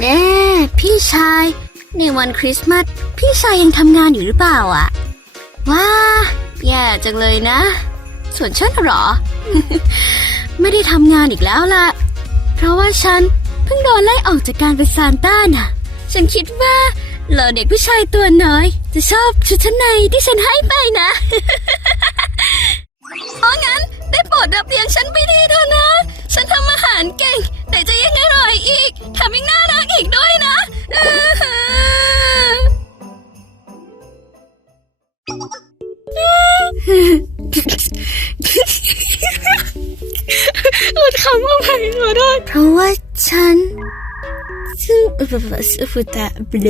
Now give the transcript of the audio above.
แน่พี่ชาย ในวันคริสต์มาสพี่ชายยังทำงานอยู่หรือเปล่าอะว้าแย่จังเลยนะ ส่วนฉันหรอ ไม่ได้ทำงานอีกแล้วล่ะ เพราะว่าฉันเพิ่งโดนไล่ออกจากการเป็นซานต้าน่ะ ฉันคิดว่าเหล่าเด็กผู้ชายตัวน้อย จะชอบชุดชั้นในที่ฉันให้ไปนะ เพราะงั้นได้โปรดรับเลี้ยงฉันไป หลุดคำออกไปขอโทษเพราะว่าฉันซึ่งอุปสรรคแต่เบล